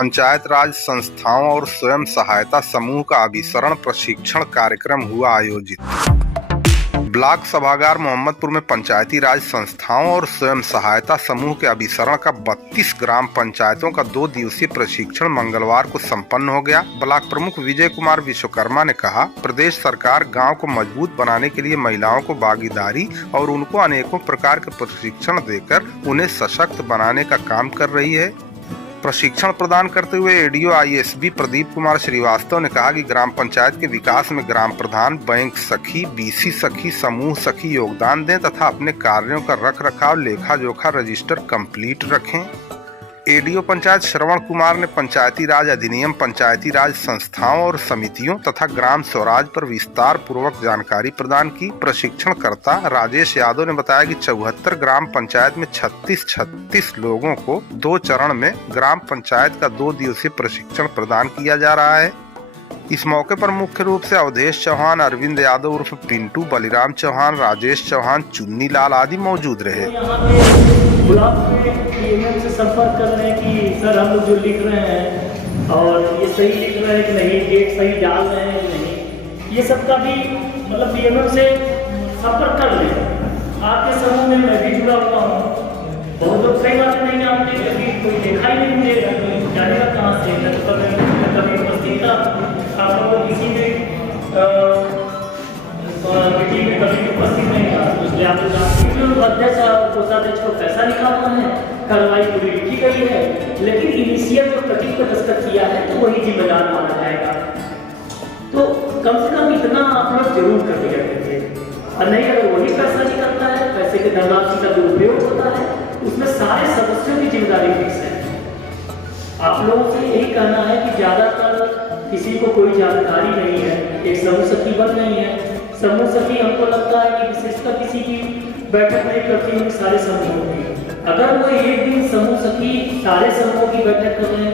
पंचायत राज संस्थाओं और स्वयं सहायता समूह का अभिसरण प्रशिक्षण कार्यक्रम हुआ आयोजित। ब्लॉक सभागार मोहम्मदपुर में पंचायती राज संस्थाओं और स्वयं सहायता समूह के अभिसरण का 32 ग्राम पंचायतों का 2 दिवसीय प्रशिक्षण मंगलवार को संपन्न हो गया। ब्लॉक प्रमुख विजय कुमार विश्वकर्मा ने कहा, प्रदेश सरकार गांव को मजबूत बनाने के लिए महिलाओं को भागीदारी और उनको अनेकों प्रकार के प्रशिक्षण देकर उन्हें सशक्त बनाने का काम कर रही है। प्रशिक्षण प्रदान करते हुए एडीओ आईएसबी प्रदीप कुमार श्रीवास्तव ने कहा कि ग्राम पंचायत के विकास में ग्राम प्रधान, बैंक सखी, बीसी सखी, समूह सखी योगदान दें तथा अपने कार्यों का रख रखाव, लेखा जोखा रजिस्टर कंप्लीट रखें। एडीओ पंचायत श्रवण कुमार ने पंचायती राज अधिनियम, पंचायती राज संस्थाओं और समितियों तथा ग्राम स्वराज पर विस्तार पूर्वक जानकारी प्रदान की। प्रशिक्षणकर्ता राजेश यादव ने बताया कि 74 ग्राम पंचायत में 36 लोगों को 2 चरण में ग्राम पंचायत का 2 दिवसीय प्रशिक्षण प्रदान किया जा रहा है। इस मौके पर मुख्य रूप से अवधेश चौहान, अरविंद यादव उर्फ पिंटू, बलिराम चौहान, राजेश चौहान, चुन्नी लाल आदि मौजूद रहे। ब्लॉक में से संपर्क कर रहे हैं कि सर हम लोग जो लिख रहे हैं और ये सही लिख रहे हैं कि नहीं, डेट सही डाल रहे हैं कि नहीं, ये सब का भी मतलब डीएमएम से संपर्क कर लें। आपके समूह में मैं भी जुड़ा हुआ हूँ। बहुत लोग सही बात नहीं जानते, कभी कोई देखा ही नहीं मुझे, जानेगा कहाँ से, कभी उपस्थित था आप लोग किसी भी मीटिंग में कभी उपस्थित नहीं था, इसलिए आप लोग अध्यक्ष और कोषाध्यक्ष को पैसा निकालना है, कार्रवाई पूरी लिखी गई है, लेकिन इनिशियल जो कटिंग पर दस्तखत किया है तो वही जिम्मेदार माना जाएगा। तो कम से कम इतना आप लोग जरूर कर दिया कीजिए, और नहीं अगर वही पैसा निकलता है, पैसे के धनराशि का दुरुपयोग होता है, उसमें सारे सदस्यों की जिम्मेदारी फिक्स है। आप लोगों से यही कहना है कि ज्यादातर किसी को कोई जानकारी नहीं है, एक समूह सखी बन नहीं है। समूह सखी हमको लगता है कि विशेषकर किसी की बैठक नहीं करती है सारे समूहों की। अगर वो एक दिन समूह सखी सारे समूहों की बैठक कर लें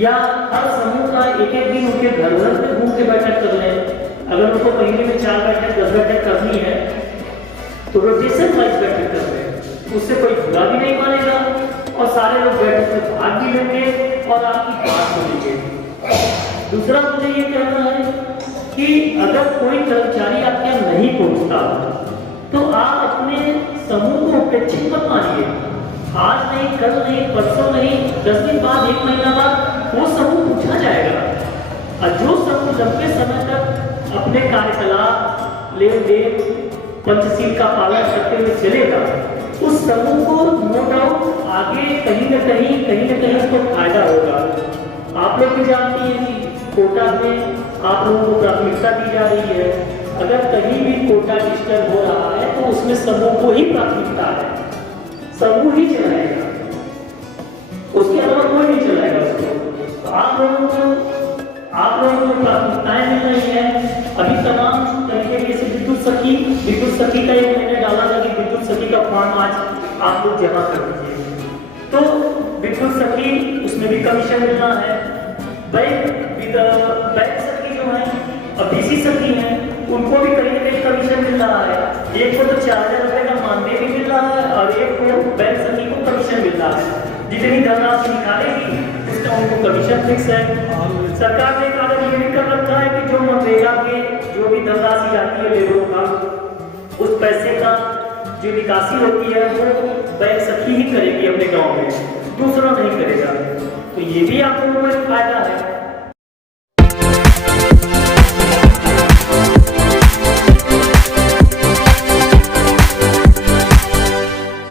या हर समूह का एक दिन उनके घर में घूम के बैठक कर लें, अगर उनको महीने में 4 बैठक 10 बैठक करनी है तो रोटेशन वाइज बैठक कर लें, उससे कोई बुरा भी नहीं मानेगा और सारे लोग बैठक में भाग भी लेंगे और आपकी बात सुनेंगे। दूसरा मुझे ये कहना है कि अगर कोई कर्मचारी आपके यहाँ नहीं पहुंचता तो आप अपने समूह को उपेक्षित मत मानिए। आज नहीं, कल नहीं, परसों नहीं, 10 दिन बाद, 1 महीना बाद वो समूह पूछा जाएगा, और जो समूह लंबे समय तक अपने कार्यकलाप, लेन देन, पंचशील का पालन करते हुए चलेगा, उस समूह को नो डाउट आगे कहीं न कहीं उसको फायदा होगा। आप लोग भी जानते हैं कि कोटा में आप लोगों को प्राथमिकता दी जा रही है। अगर कहीं भी कोटा डिस्टर्ब हो रहा है तो उसमें समूह को ही प्राथमिकता है, समूह ही चलाएगा, उसके अलावा कोई नहीं चलाएगा उसको। तो आप लोगों को प्राथमिकताएं मिल रही है। अभी तमाम तरीके के विद्युत सखी का एक मैंने डाला था कि विद्युत सखी का फॉर्म आज आप लोग जमा कर दीजिए, तो विद्युत सखी उसमें भी कमीशन मिलना है। बैंक सखी जो है और बीसी सखी है उनको भी कहीं ना कहीं कमीशन मिल रहा है। एक को तो 4000 रुपये का मानदेय भी मिल रहा है और एक को बैंक सखी को कमीशन मिल रहा है। जितनी धनराशि निकालेगी उसका उनको कमीशन फिक्स है। सरकार ने एक आदेश ये भी कर रखा है कि जो मनरेगा के जो भी धनराशि आती है लेबरों का, उस पैसे का जो निकासी होती है वो बैंक सखी ही करेगी अपने गाँव में, दूसरा नहीं करेगा। तो ये भी आप लोगों को फायदा है।